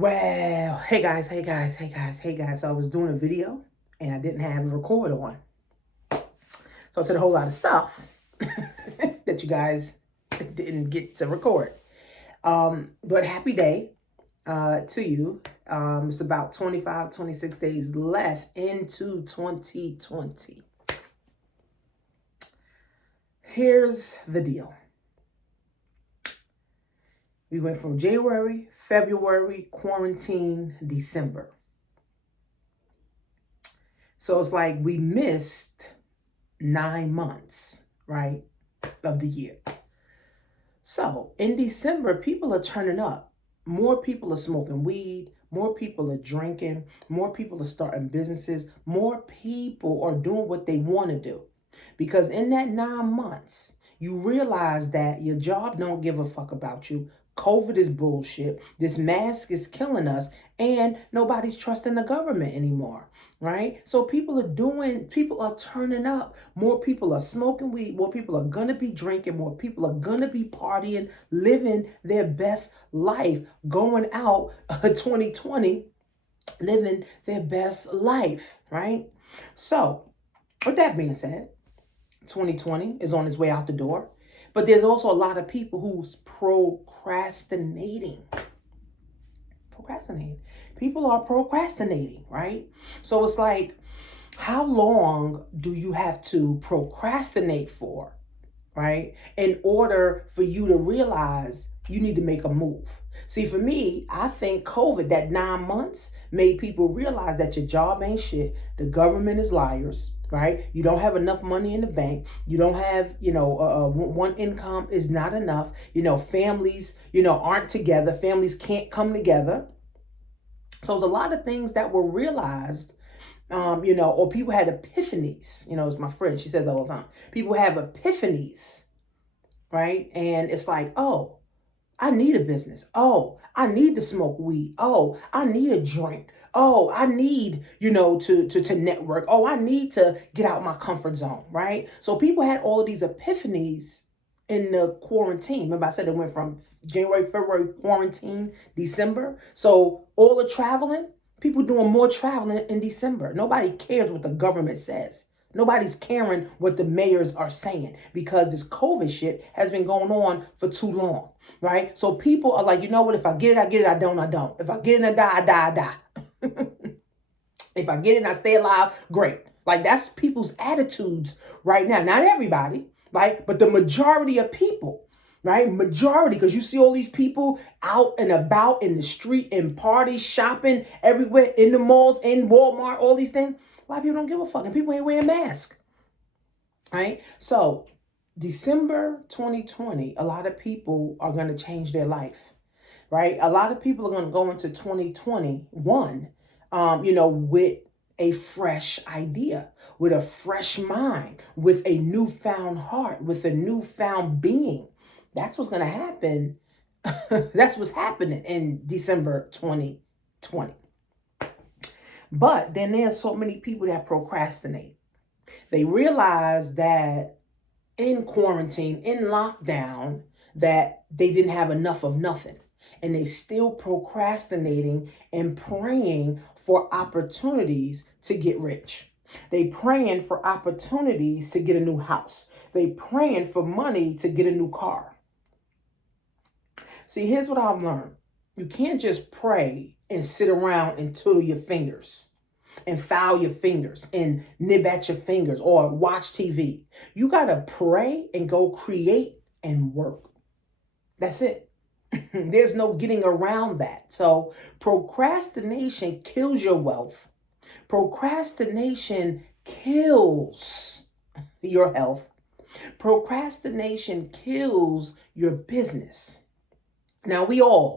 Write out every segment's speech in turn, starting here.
Well, hey guys. So I was doing a video and I didn't have a record on. So I said a whole lot of stuff that you guys didn't get to record. But happy day to you. It's about 25, 26 days left into 2020. Here's the deal. We went from January, February, quarantine, December. So it's like we missed 9 months, right, of the year. So in December, people are turning up. More people are smoking weed. More people are drinking. More people are starting businesses. More people are doing what they want to do. Because in that 9 months, you realize that your job don't give a fuck about you. COVID is bullshit. This mask is killing us, and nobody's trusting the government anymore, right? So people are turning up. More people are smoking weed. More people are gonna be drinking. More people are gonna be partying, living their best life, going out 2020, living their best life, right? So, with that being said, 2020 is on its way out the door. But there's also a lot of people who's procrastinating. Procrastinating. People are procrastinating, right? So it's like, how long do you have to procrastinate for, right? In order for you to realize you need to make a move. See, for me, I think COVID, that 9 months, made people realize that your job ain't shit. The government is liars, right? You don't have enough money in the bank. You don't have, one income is not enough. Families, aren't together. Families can't come together. So there's a lot of things that were realized, or people had epiphanies. It's my friend. She says that all the time. People have epiphanies, right? And it's like, oh, I need a business. Oh, I need to smoke weed. Oh, I need a drink. Oh, I need, to network. Oh, I need to get out my comfort zone, right? So people had all of these epiphanies in the quarantine. Remember I said it went from January, February, quarantine, December. So all the traveling, people doing more traveling in December. Nobody cares what the government says. Nobody's caring what the mayors are saying because this COVID shit has been going on for too long, right? So people are like, you know what? If I get it, I get it. I don't, I don't. If I get it and I die, I die. If I get it and I stay alive, great. Like that's people's attitudes right now. Not everybody, right? But the majority of people, right? Majority, because you see all these people out and about in the street, in parties, shopping, everywhere, in the malls, in Walmart, all these things. A lot of people don't give a fuck, and people ain't wearing masks, right? So December 2020, a lot of people are going to change their life, right? A lot of people are going to go into 2021, with a fresh idea, with a fresh mind, with a newfound heart, with a newfound being. That's what's going to happen. That's what's happening in December 2020. But then there's so many people that procrastinate. They realize that in quarantine, in lockdown, that they didn't have enough of nothing. And they still procrastinating and praying for opportunities to get rich. They praying for opportunities to get a new house. They praying for money to get a new car. See, here's what I've learned. You can't just pray and sit around and twiddle your fingers and foul your fingers and nib at your fingers or watch TV. You got to pray and go create and work. That's it. There's no getting around that. So procrastination kills your wealth. Procrastination kills your health. Procrastination kills your business. Now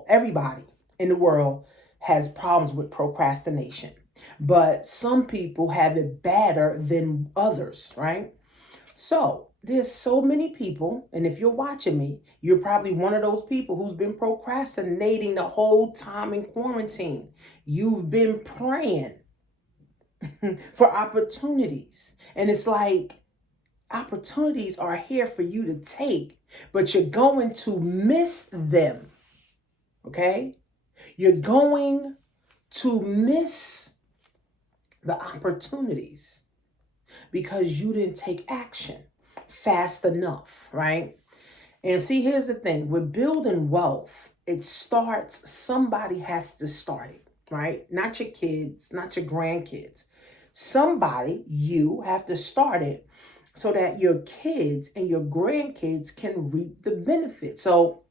everybody in the world has problems with procrastination, but some people have it badder than others, right? So there's so many people, and if you're watching me, you're probably one of those people who's been procrastinating the whole time in quarantine. You've been praying for opportunities, and it's like opportunities are here for you to take, but you're going to miss them. Okay? You're going to miss the opportunities because you didn't take action fast enough, right? And see, here's the thing. With building wealth, it starts, somebody has to start it, right? Not your kids, not your grandkids. Somebody, you have to start it so that your kids and your grandkids can reap the benefit. So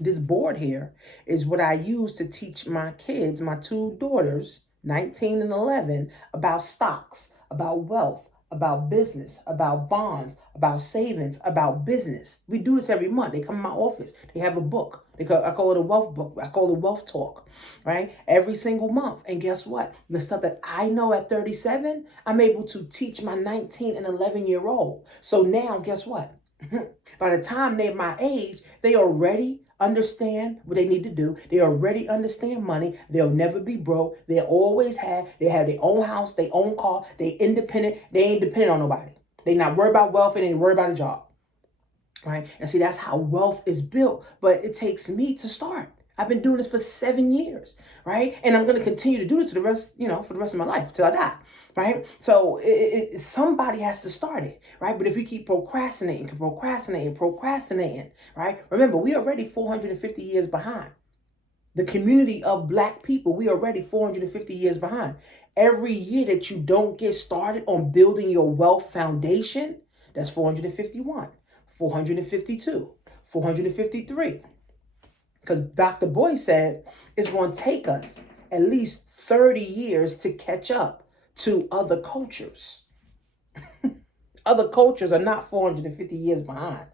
this board here is what I use to teach my kids, my two daughters, 19 and 11, about stocks, about wealth, about business, about bonds, about savings, about business. We do this every month. They come in my office. They have a book. I call it a wealth book. I call it wealth talk, right? Every single month. And guess what? The stuff that I know at 37, I'm able to teach my 19 and 11-year-old. So now, guess what? By the time they're my age, they already understand what they need to do. They already understand money. They'll never be broke. They have their own house, their own car. They independent. They ain't dependent on nobody. They not worried about wealth and they ain't worried about a job. Right? And see, that's how wealth is built. But it takes me to start. I've been doing this for 7 years, right? And I'm going to continue to do this for the rest of my life till I die, right? So somebody has to start it, right? But if we keep procrastinating, right? Remember, we are already 450 years behind. The community of Black people, we are already 450 years behind. Every year that you don't get started on building your wealth foundation, that's 451, 452, 453. Because Dr. Boy said it's going to take us at least 30 years to catch up to other cultures. Other cultures are not 450 years behind.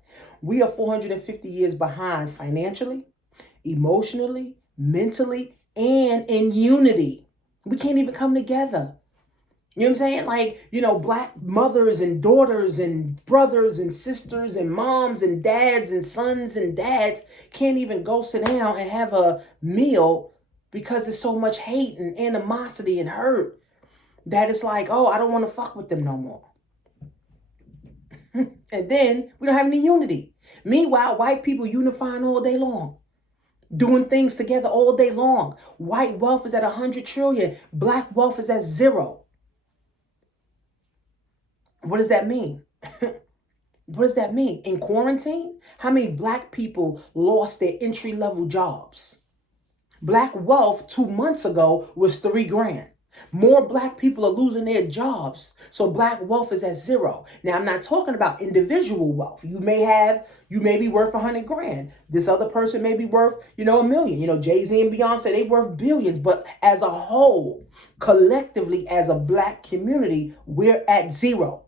We are 450 years behind financially, emotionally, mentally, and in unity. We can't even come together. You know what I'm saying? Like, Black mothers and daughters and brothers and sisters and moms and dads and sons and dads can't even go sit down and have a meal because there's so much hate and animosity and hurt that it's like, oh, I don't want to fuck with them no more. And then we don't have any unity. Meanwhile, white people unifying all day long, doing things together all day long. White wealth is at 100 trillion. Black wealth is at 0. What does that mean? What does that mean? In quarantine, how many Black people lost their entry-level jobs? Black wealth 2 months ago was $3,000. More Black people are losing their jobs. So Black wealth is at 0. Now, I'm not talking about individual wealth. You may be worth $100,000. This other person may be worth, $1 million. Jay-Z and Beyonce, they worth billions. But as a whole, collectively, as a Black community, we're at 0.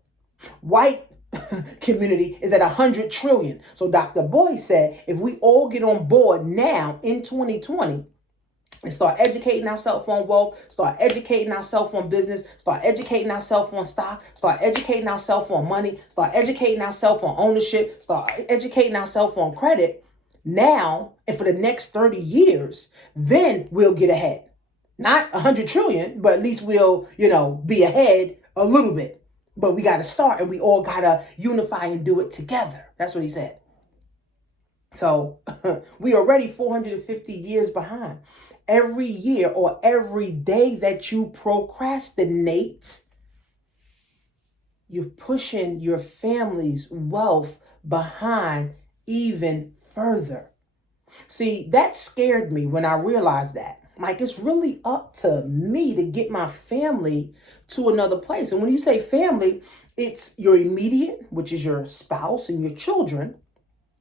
White community is at 100 trillion. So Dr. Boy said, if we all get on board now in 2020 and start educating ourselves on wealth, start educating ourselves on business, start educating ourselves on stock, start educating ourselves on money, start educating ourselves on ownership, start educating ourselves on credit now and for the next 30 years, then we'll get ahead. Not 100 trillion, but at least we'll, be ahead a little bit. But we got to start and we all got to unify and do it together. That's what he said. So we already 450 years behind. Every year or every day that you procrastinate, you're pushing your family's wealth behind even further. See, that scared me when I realized that. Like, it's really up to me to get my family to another place. And when you say family, it's your immediate, which is your spouse and your children.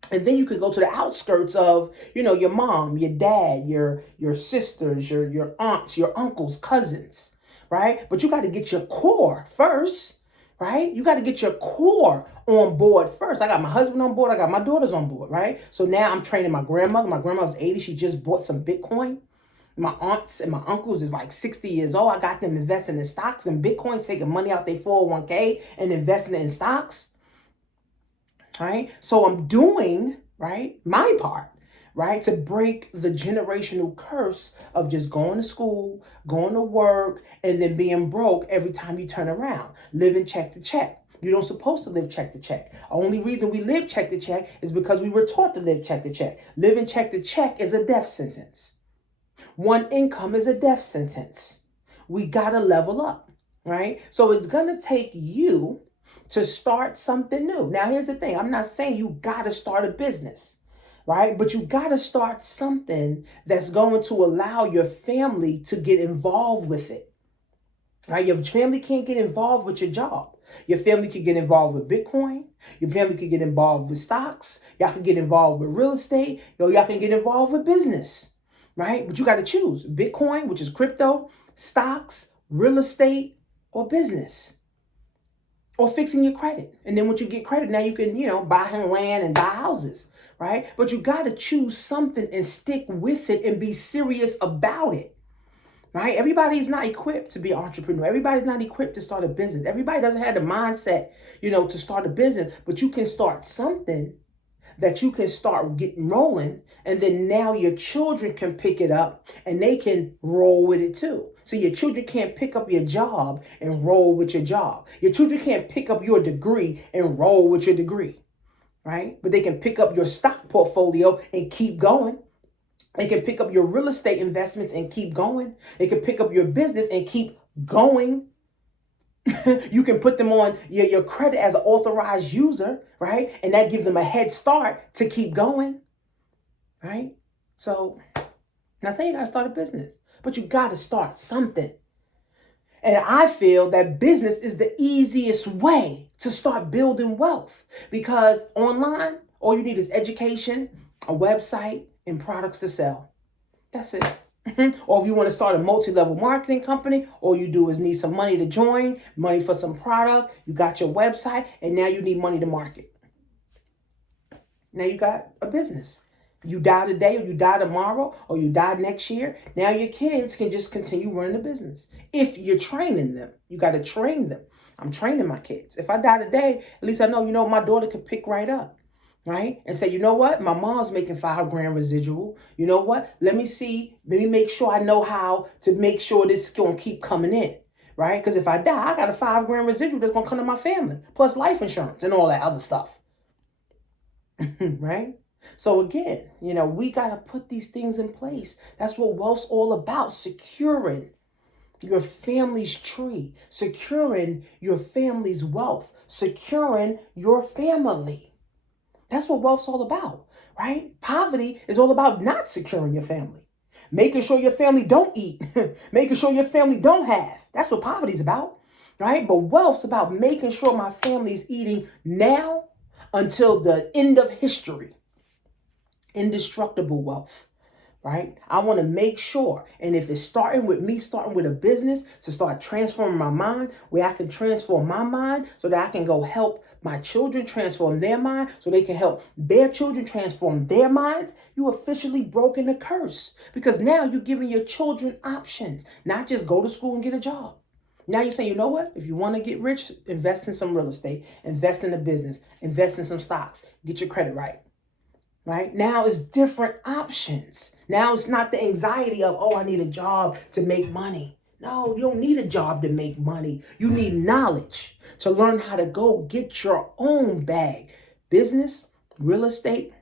And then you can go to the outskirts of, your mom, your dad, your sisters, your aunts, your uncles, cousins, right? But you got to get your core first, right? You got to get your core on board first. I got my husband on board. I got my daughters on board, right? So now I'm training my grandmother. My grandmother's 80. She just bought some Bitcoin. My aunts and my uncles is like 60 years old. I got them investing in stocks and Bitcoin, taking money out their 401k and investing it in stocks. Right? So I'm doing, right, my part, right, to break the generational curse of just going to school, going to work, and then being broke every time you turn around, living check to check. You don't supposed to live check to check. Only reason we live check to check is because we were taught to live check to check. Living check to check is a death sentence. One income is a death sentence. We got to level up, right? So it's going to take you to start something new. Now, here's the thing. I'm not saying you got to start a business, right? But you got to start something that's going to allow your family to get involved with it, right? Your family can't get involved with your job. Your family could get involved with Bitcoin. Your family could get involved with stocks. Y'all can get involved with real estate. Y'all can get involved with business, right? But you got to choose Bitcoin, which is crypto, stocks, real estate, or business, or fixing your credit. And then once you get credit, now you can, buy land and buy houses, right? But you got to choose something and stick with it and be serious about it. Right? Everybody's not equipped to be an entrepreneur. Everybody's not equipped to start a business. Everybody doesn't have the mindset, to start a business. But you can start something that you can start getting rolling, and then now your children can pick it up and they can roll with it too. So your children can't pick up your job and roll with your job. Your children can't pick up your degree and roll with your degree, right? But they can pick up your stock portfolio and keep going. They can pick up your real estate investments and keep going. They can pick up your business and keep going. You can put them on your credit as an authorized user, right? And that gives them a head start to keep going, right? So, not saying you got to start a business, but you got to start something. And I feel that business is the easiest way to start building wealth, because online, all you need is education, a website, and products to sell. That's it. Or if you want to start a multi-level marketing company, all you do is need some money to join, money for some product. You got your website, and now you need money to market. Now you got a business. You die today, or you die tomorrow, or you die next year. Now your kids can just continue running the business. If you're training them, you got to train them. I'm training my kids. If I die today, at least I know, my daughter could pick right up. Right? And say, you know what? My mom's making $5,000 residual. You know what? Let me make sure I know how to make sure this is going to keep coming in. Right? Because if I die, I got a $5,000 residual that's going to come to my family, plus life insurance and all that other stuff. Right? So again, we got to put these things in place. That's what wealth's all about: securing your family's tree, securing your family's wealth, securing your family. That's what wealth's all about, right? Poverty is all about not securing your family, making sure your family don't eat, making sure your family don't have. That's what poverty's about, right? But wealth's about making sure my family's eating now until the end of history. Indestructible wealth, right? I want to make sure, and if it's starting with me starting with a business, to start transforming my mind, where I can transform my mind so that I can go help my children transform their mind, so they can help their children transform their minds, you officially broken the curse. Because now you're giving your children options, not just go to school and get a job. Now you're saying, you know what? If you want to get rich, invest in some real estate, invest in a business, invest in some stocks, get your credit right. Right? Now it's different options. Now it's not the anxiety of, I need a job to make money. No, you don't need a job to make money. You need knowledge to learn how to go get your own bag. Business, real estate,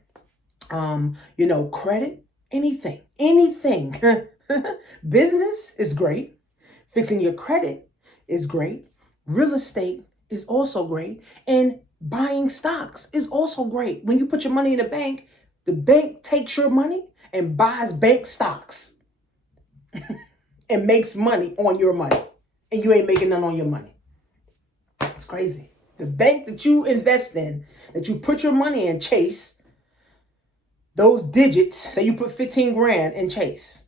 credit, anything. Business is great. Fixing your credit is great. Real estate is also great. And buying stocks is also great. When you put your money in the bank takes your money and buys bank stocks and makes money on your money. And you ain't making none on your money. It's crazy. The bank that you invest in, that you put your money in, Chase, those digits, say you put 15 grand in Chase.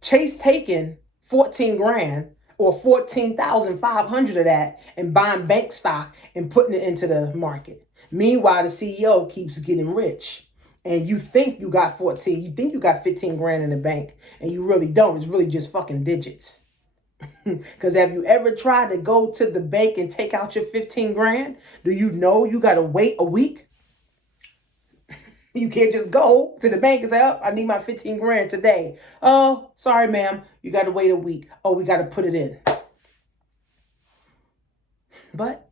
Chase taking 14 grand or 14,500 of that and buying bank stock and putting it into the market. Meanwhile, the CEO keeps getting rich. And you think you got 14, you think you got 15 grand in the bank, and you really don't. It's really just fucking digits. Because have you ever tried to go to the bank and take out your 15 grand? Do you know you got to wait a week? You can't just go to the bank and say, I need my 15 grand today. Oh, sorry, ma'am. You got to wait a week. Oh, we got to put it in. But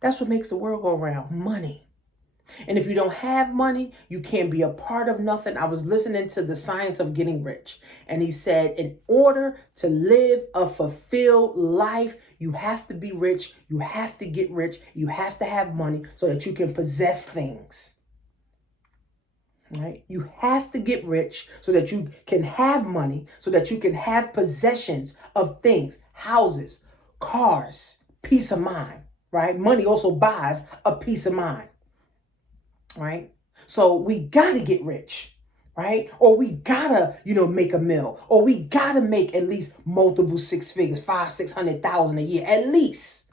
that's what makes the world go around. Money. And if you don't have money, you can't be a part of nothing. I was listening to The Science of Getting Rich, and he said, in order to live a fulfilled life, you have to be rich, you have to get rich, you have to have money so that you can possess things. Right? You have to get rich so that you can have money, so that you can have possessions of things, houses, cars, peace of mind, right? Money also buys a peace of mind, right? So we got to get rich, right? Or we gotta, make a mill, or we gotta make at least multiple six figures, 500,000-600,000 a year, at least,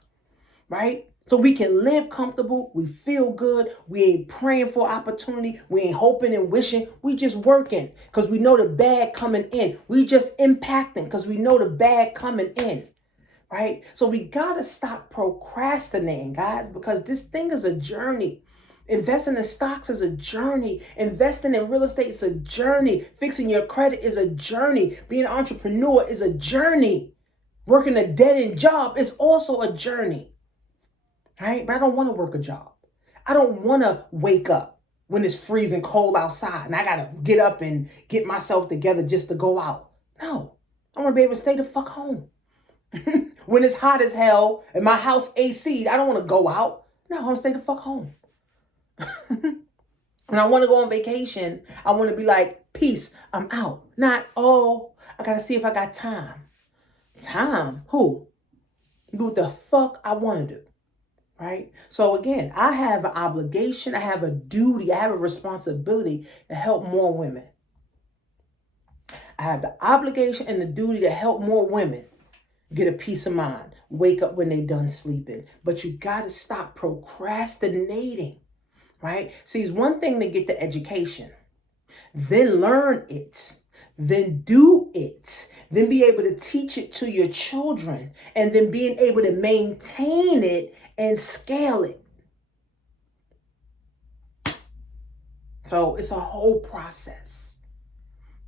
right? So we can live comfortable, we feel good, we ain't praying for opportunity, we ain't hoping and wishing, we just working because we know the bag coming in. We just impacting because we know the bag coming in, right? So we gotta stop procrastinating, guys, because this thing is a journey. Investing in stocks is a journey. Investing in real estate is a journey. Fixing your credit is a journey. Being an entrepreneur is a journey. Working a dead-end job is also a journey. Right? But I don't want to work a job. I don't want to wake up when it's freezing cold outside and I got to get up and get myself together just to go out. No, I want to be able to stay the fuck home. When it's hot as hell and my house AC'd, I don't want to go out. No, I want to stay the fuck home. When I want to go on vacation, I want to be like, peace, I'm out. Not, I got to see if I got time. Time? Who? Do what the fuck I want to do. Right? So again, I have an obligation, I have a duty, I have a responsibility to help more women. I have the obligation and the duty to help more women get a peace of mind, wake up when they done sleeping. But you got to stop procrastinating, right? See, it's one thing to get the education, then learn it, then do it, then be able to teach it to your children, and then being able to maintain it and scale it. So it's a whole process,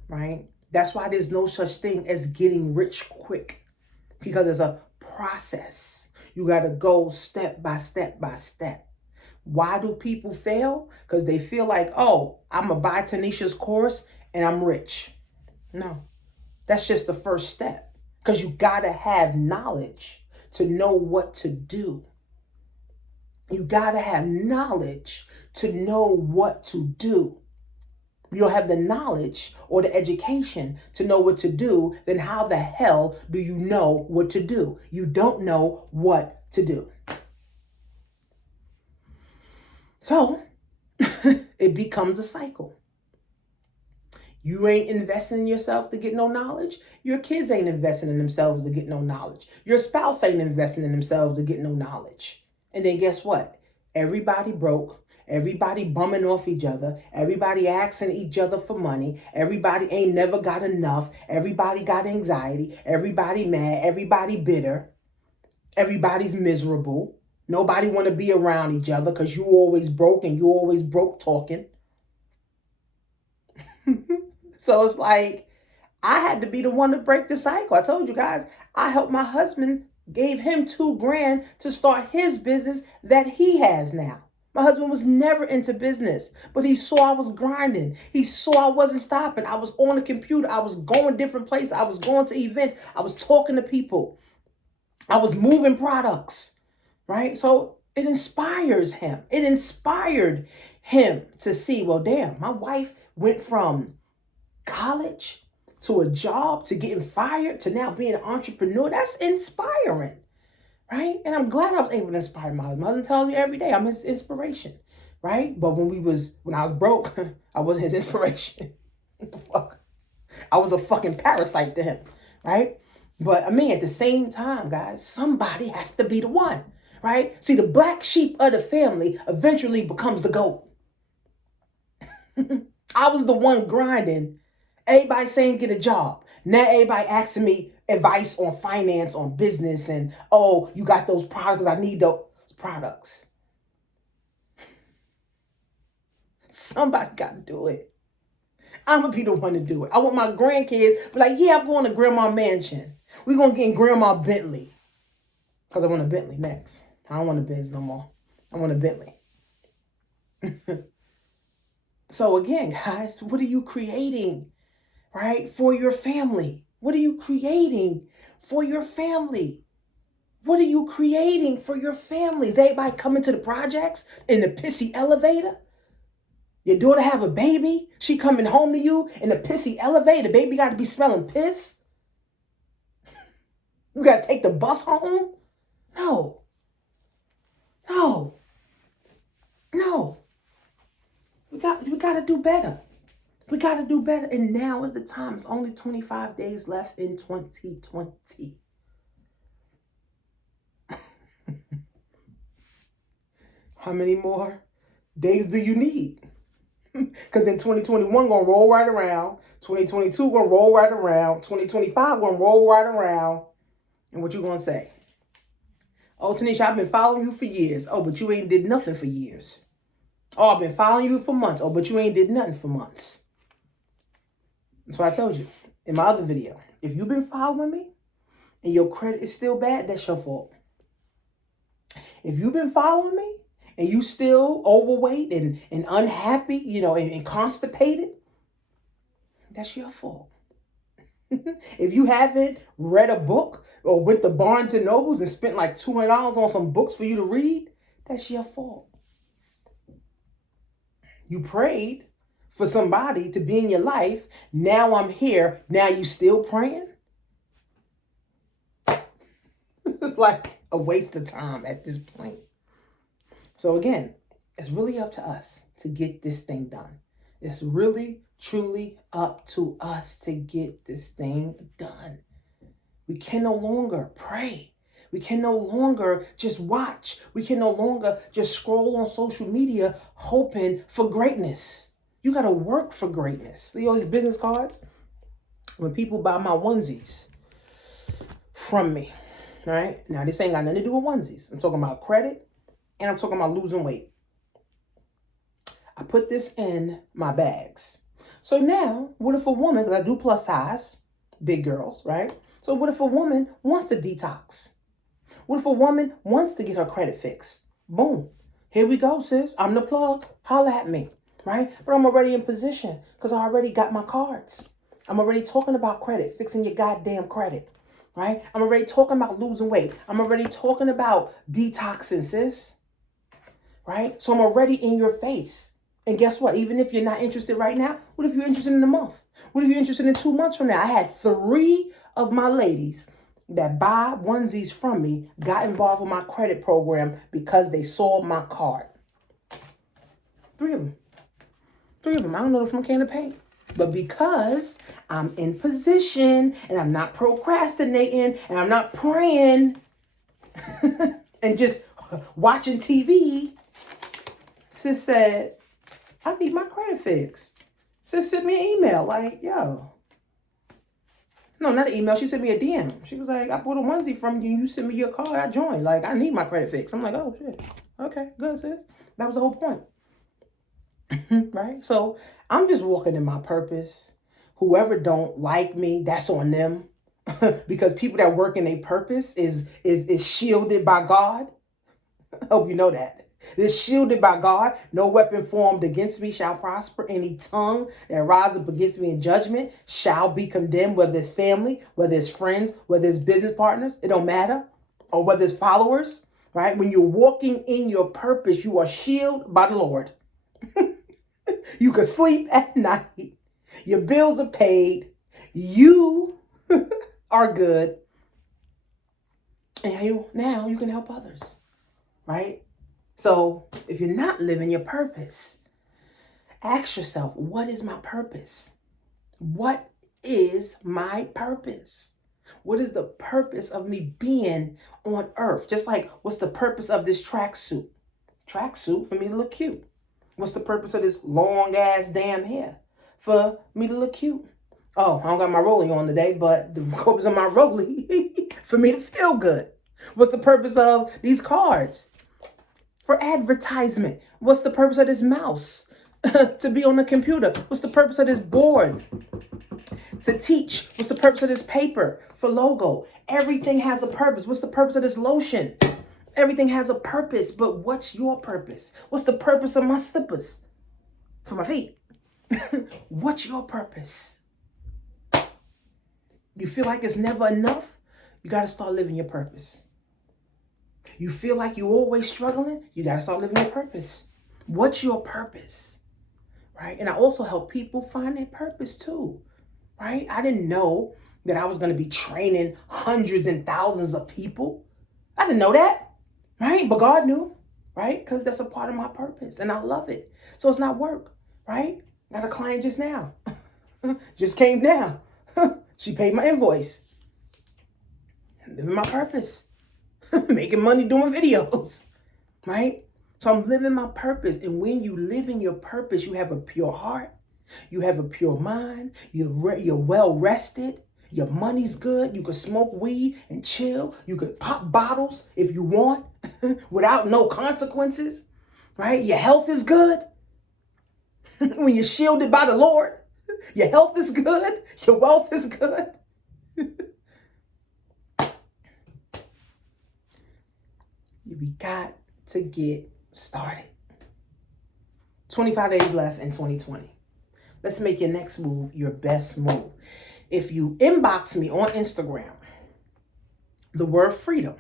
right? That's why there's no such thing as getting rich quick, because it's a process. You got to go step by step by step. Why do people fail? Because they feel like, I'm going to buy Tanisha's course and I'm rich. No, that's just the first step, because you got to have knowledge to know what to do. You got to have knowledge to know what to do. You don't have the knowledge or the education to know what to do, then how the hell do you know what to do? You don't know what to do. So it becomes a cycle. You ain't investing in yourself to get no knowledge. Your kids ain't investing in themselves to get no knowledge. Your spouse ain't investing in themselves to get no knowledge. And then guess what? Everybody broke. Everybody bumming off each other. Everybody asking each other for money. Everybody ain't never got enough. Everybody got anxiety. Everybody mad. Everybody bitter. Everybody's miserable. Nobody want to be around each other because you always broke and you always broke talking. So it's like, I had to be the one to break the cycle. I told you guys, I helped my husband, gave him $2,000 to start his business that he has now. My husband was never into business, but he saw I was grinding. He saw I wasn't stopping. I was on the computer. I was going different places. I was going to events. I was talking to people. I was moving products, right? So it inspires him. It inspired him to see, well, damn, my wife went from college to a job to getting fired to now being an entrepreneur. That's inspiring, right? And I'm glad I was able to inspire my husband. My husband tells me every day I'm his inspiration, right? But when I was broke, I wasn't his inspiration. What the fuck? I was a fucking parasite to him, right? But I mean, at the same time, guys, somebody has to be the one, right? See, the black sheep of the family eventually becomes the goat. I was the one grinding. Everybody saying get a job. Now everybody asking me advice on finance, on business, and you got those products. I need those products. Somebody got to do it. I'm going to be the one to do it. I want my grandkids be like, yeah, I'm going to Grandma Mansion. We're going to get in Grandma Bentley. Because I want a Bentley next. I don't want a Benz no more. I want a Bentley. So again, guys, what are you creating, right, for your family? What are you creating for your family? What are you creating for your family? Is everybody coming to the projects in the pissy elevator? Your daughter have a baby? She coming home to you in the pissy elevator? The baby got to be smelling piss? You got to take the bus home? No. No. No. We got to do better. We got to do better. And now is the time. It's only 25 days left in 2020. How many more days do you need? Because in 2021 gonna roll right around. 2022 gonna roll right around. 2025 gonna roll right around. And what you gonna say? Oh, Tanisha, I've been following you for years. Oh, but you ain't did nothing for years. Oh, I've been following you for months. Oh, but you ain't did nothing for months. That's what I told you in my other video. If you've been following me and your credit is still bad, that's your fault. If you've been following me and you still overweight and unhappy, and constipated, that's your fault. If you haven't read a book or went to Barnes and Nobles and spent like $200 on some books for you to read, that's your fault. You prayed for somebody to be in your life. Now I'm here. Now you still praying? It's like a waste of time at this point. So again, it's really up to us to get this thing done. It's really, truly up to us to get this thing done. We can no longer pray. We can no longer just watch. We can no longer just scroll on social media hoping for greatness. You got to work for greatness. See all these business cards? When people buy my onesies from me, right? Now, this ain't got nothing to do with onesies. I'm talking about credit and I'm talking about losing weight. I put this in my bags. So now, what if a woman, because I do plus size, big girls, right? So what if a woman wants to detox? What if a woman wants to get her credit fixed? Boom. Here we go, sis. I'm the plug. Holla at me, right? But I'm already in position because I already got my cards. I'm already talking about credit, fixing your goddamn credit, right? I'm already talking about losing weight. I'm already talking about detoxing, sis, right? So I'm already in your face. And guess what? Even if you're not interested right now, what if you're interested in a month? What if you're interested in 2 months from now? I had 3 of my ladies that buy onesies from me got involved with my credit program because they saw my card. 3 of them. 3 of them. I don't know if I'm a can of paint. But because I'm in position and I'm not procrastinating and I'm not praying and just watching TV, sis said, I need my credit fixed. Sis sent me an email like, yo. No, not an email. She sent me a DM. She was like, I bought a onesie from you. You sent me your card. I joined. Like, I need my credit fixed. I'm like, oh, shit. Okay, good, sis. That was the whole point. Right? So I'm just walking in my purpose. Whoever don't like me, that's on them. Because people that work in a purpose is shielded by God. I hope you know that. They're shielded by God. No weapon formed against me shall prosper. Any tongue that rises up against me in judgment shall be condemned, whether it's family, whether it's friends, whether it's business partners, it don't matter, or whether it's followers, right? When you're walking in your purpose, you are shielded by the Lord. You can sleep at night. Your bills are paid. You are good. And now you can help others, right? So if you're not living your purpose, ask yourself, what is my purpose? What is my purpose? What is the purpose of me being on earth? Just like, what's the purpose of this tracksuit? Tracksuit for me to look cute. What's the purpose of this long ass damn hair? For me to look cute. Oh, I don't got my rollie on today, but the purpose of my rollie for me to feel good. What's the purpose of these cards? For advertisement. What's the purpose of this mouse? To be on the computer. What's the purpose of this board? To teach. What's the purpose of this paper? For logo. Everything has a purpose. What's the purpose of this lotion? Everything has a purpose, but what's your purpose? What's the purpose of my slippers for my feet? What's your purpose? You feel like it's never enough? You got to start living your purpose. You feel like you're always struggling? You got to start living your purpose. What's your purpose? Right? And I also help people find their purpose too. Right? I didn't know that I was going to be training hundreds and thousands of people. I didn't know that. Right? But God knew. Right? Because that's a part of my purpose. And I love it. So it's not work. Right? Got a client just now. Just came down. She paid my invoice. Living my purpose. Making money doing videos. Right? So I'm living my purpose. And when you live in your purpose, you have a pure heart. You have a pure mind. You're well rested. Your money's good. You can smoke weed and chill. You could pop bottles if you want without no consequences. Right? Your health is good. When you're shielded by the Lord, your health is good. Your wealth is good. We got to get started. 25 days left in 2020. Let's make your next move your best move. If you inbox me on Instagram, the word freedom,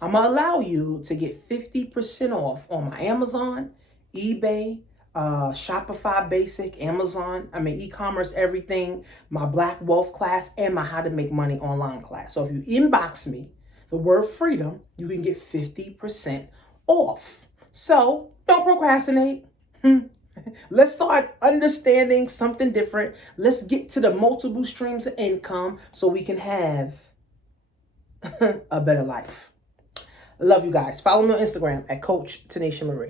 I'm going to allow you to get 50% off on my Amazon, eBay, Shopify Basic, e-commerce, everything, my Black Wealth class, and my How to Make Money online class. So if you inbox me the word freedom, you can get 50% off. So don't procrastinate. Let's start understanding something different. Let's get to the multiple streams of income so we can have a better life. Love you guys. Follow me on Instagram at Coach Tanisha Marie.